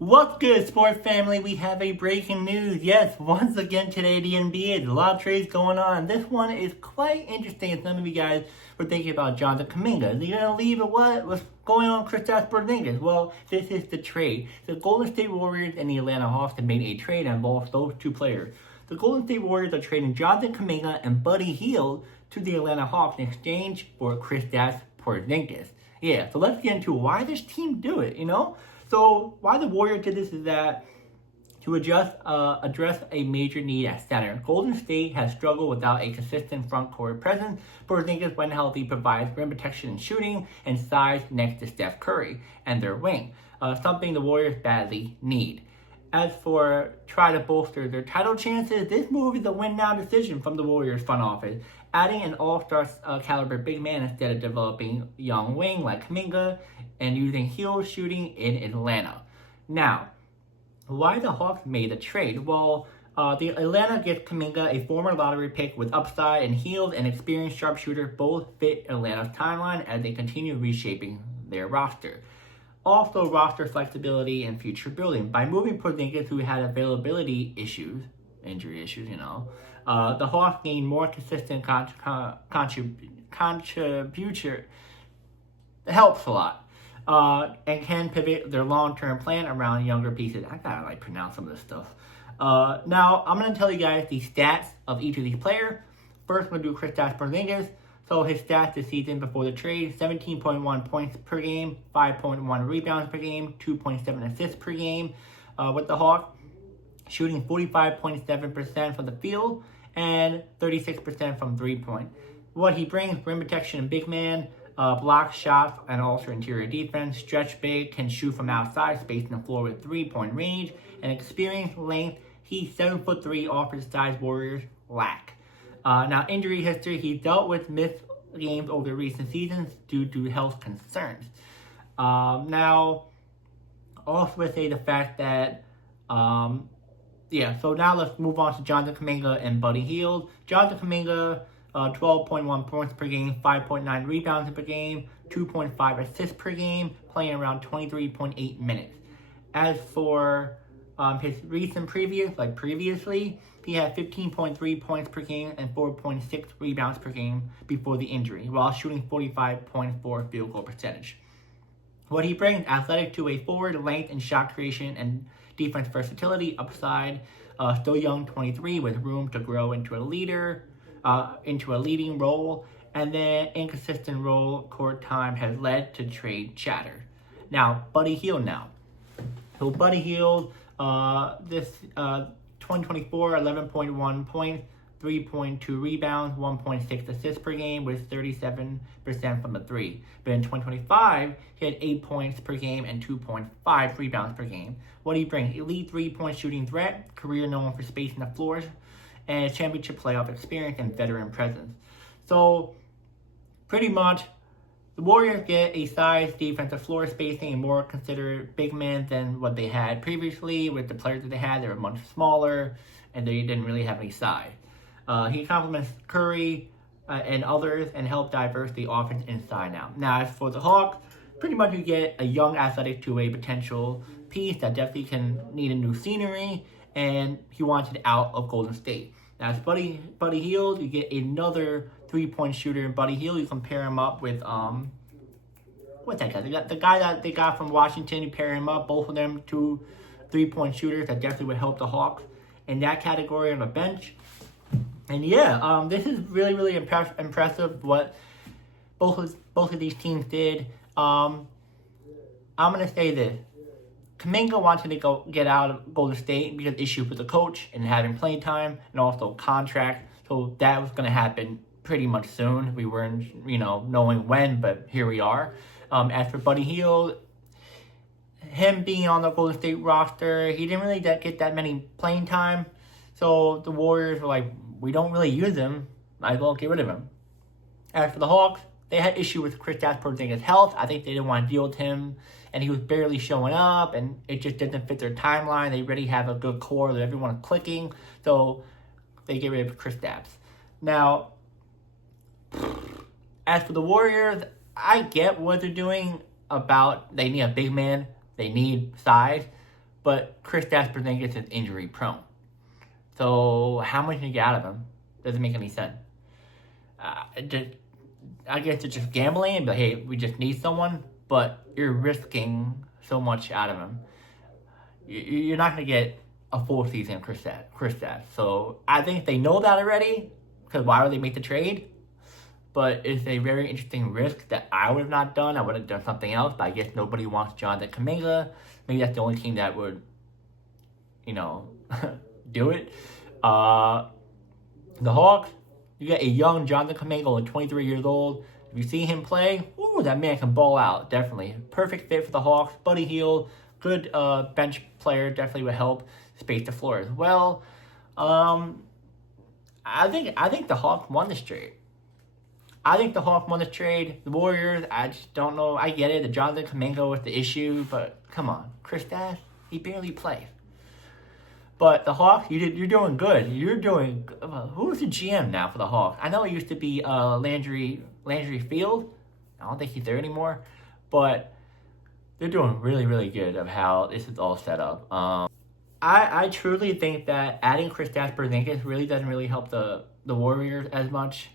What's good, sports family? We have a breaking news. Yes, once again today, the NBA, there's a lot of trades going on. This one is quite interesting. As some of you guys were thinking about Jonathan Kuminga. Is he going to leave or what? What's going on with Kristaps Porziņģis? Well, this is the trade. The Golden State Warriors and the Atlanta Hawks have made a trade that involves those two players. The Golden State Warriors are trading Jonathan Kuminga and Buddy Hield to the Atlanta Hawks in exchange for Kristaps Porziņģis. Yeah, so let's get into why this team do it, So why the Warriors did this is that to address a major need at center. Golden State has struggled without a consistent front court presence. Porziņģis, when healthy, provides rim protection and shooting and size next to Steph Curry and their wing, something the Warriors badly need. As for try to bolster their title chances, this move is a win-now decision from the Warriors front office, adding an all-star caliber big man instead of developing young wing like Kuminga and using Hield shooting in Atlanta. Now, why the Hawks made the trade? Well, the Atlanta gets Kuminga, a former lottery pick with upside, and Hield, an experienced sharpshooter, both fit Atlanta's timeline as they continue reshaping their roster. Also, roster flexibility and future building. By moving Porziņģis, who had injury issues, the Hawks gain more consistent contribution. Helps a lot. And can pivot their long-term plan around younger pieces. I gotta pronounce some of this stuff. Now, I'm gonna tell you guys the stats of each of these players. First, I'm gonna do Kristaps Porziņģis. So his stats this season before the trade: 17.1 points per game, 5.1 rebounds per game, 2.7 assists per game. With the Hawks, shooting 45.7% from the field and 36% from three-point. What he brings: rim protection and big man. Block shots and also interior defense. Stretch big, can shoot from outside, spacing the floor with three-point range. And experience length. He's 7'3", offers size Warriors lack. Now, injury history. He dealt with missed games over recent seasons due to health concerns. Now, also would say the fact that, so now let's move on to Jonathan Kuminga and Buddy Hield. Jonathan Kuminga, 12.1 points per game, 5.9 rebounds per game, 2.5 assists per game, playing around 23.8 minutes. As for his previously, he had 15.3 points per game and 4.6 rebounds per game before the injury, while shooting 45.4 field goal percentage. What he brings: athletic two-way forward, length and shot creation and defense versatility, upside, still young, 23, with room to grow into a leading role, and then inconsistent role court time has led to trade chatter. Now, Buddy Hield now. So Buddy Hield, this 2024, 11.1 points, 3.2 rebounds, 1.6 assists per game with 37% from the three. But in 2025, he had 8 points per game and 2.5 rebounds per game. What do he bring? Elite three-point shooting threat, career known for spacing the floors, and championship playoff experience and veteran presence. So, pretty much, the Warriors get a size, defensive floor spacing, and more considered big men than what they had previously. With the players that they had, they were much smaller, and they didn't really have any size. He complements Curry and others and help diverse the offense inside out. Now, as for the Hawks, pretty much you get a young, athletic two-way potential piece that definitely can need a new scenery, and he wanted out of Golden State. Now, as Buddy Hield, you get another three-point shooter in Buddy Hield. You compare him up with, what's that guy? The guy that they got from Washington, you pair him up, both of them, two three-point shooters that definitely would help the Hawks in that category on the bench. And this is really, really impressive what both of these teams did. I'm going to say this. Kuminga wanted to get out of Golden State because of issues with the coach and having playing time and also contract. So that was going to happen pretty much soon. We weren't, knowing when, but here we are. As for Buddy Hield, him being on the Golden State roster, he didn't really get that many playing time. So the Warriors were like, we don't really use him. Might as well get rid of him. As for the Hawks, they had issue with Kristaps Porziņģis' health. I think they didn't want to deal with him, and he was barely showing up, and it just didn't fit their timeline. They already have a good core that everyone's clicking, so they get rid of Kristaps. Now, as for the Warriors, I get what they're doing about they need a big man, they need size, but Kristaps Porziņģis is injury prone. So how much do you get out of him? Doesn't make any sense. I guess it's just gambling and be like, hey, we just need someone, but you're risking so much out of him. You're not going to get a full season of Kristaps. So I think they know that already, because why would they make the trade? But it's a very interesting risk that I would have not done. I would have done something else, but I guess nobody wants Jonathan Kuminga. Maybe that's the only team that would, do it. The Hawks, you got a young Jonathan Kuminga, only 23 years old. If you see him play, ooh, that man can ball out, definitely. Perfect fit for the Hawks. Buddy Hield, good bench player, definitely would help space the floor as well. I think the Hawks won this trade. The Warriors, I just don't know. I get it. The Jonathan Kuminga was the issue, but come on. Kristaps, he barely plays. But the Hawks, you're doing good. Who's the GM now for the Hawks? I know it used to be Landry Field. I don't think he's there anymore. But they're doing really, really good of how this is all set up. I truly think that adding Kristaps Porziņģis really doesn't really help the Warriors as much.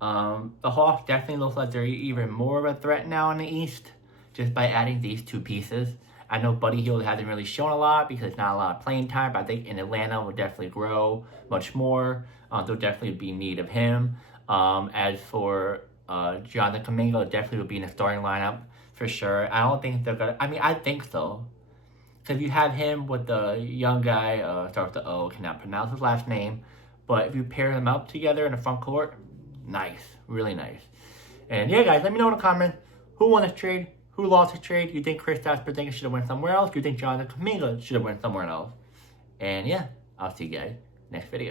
The Hawks definitely look like they're even more of a threat now in the East just by adding these two pieces. I know Buddy Hield hasn't really shown a lot because not a lot of playing time, but I think in Atlanta will definitely grow much more. There'll definitely be need of him. As for Jonathan Kuminga, definitely will be in the starting lineup for sure. I don't think they're going to... I think so. Because you have him with the young guy, starts with the O, cannot pronounce his last name. But if you pair them up together in the front court, nice. Really nice. And yeah, guys, let me know in the comments who won this trade. Who lost the trade? You think Kristaps Porziņģis should have went somewhere else? Do you think Jonathan Kuminga should have went somewhere else? And yeah, I'll see you guys next video.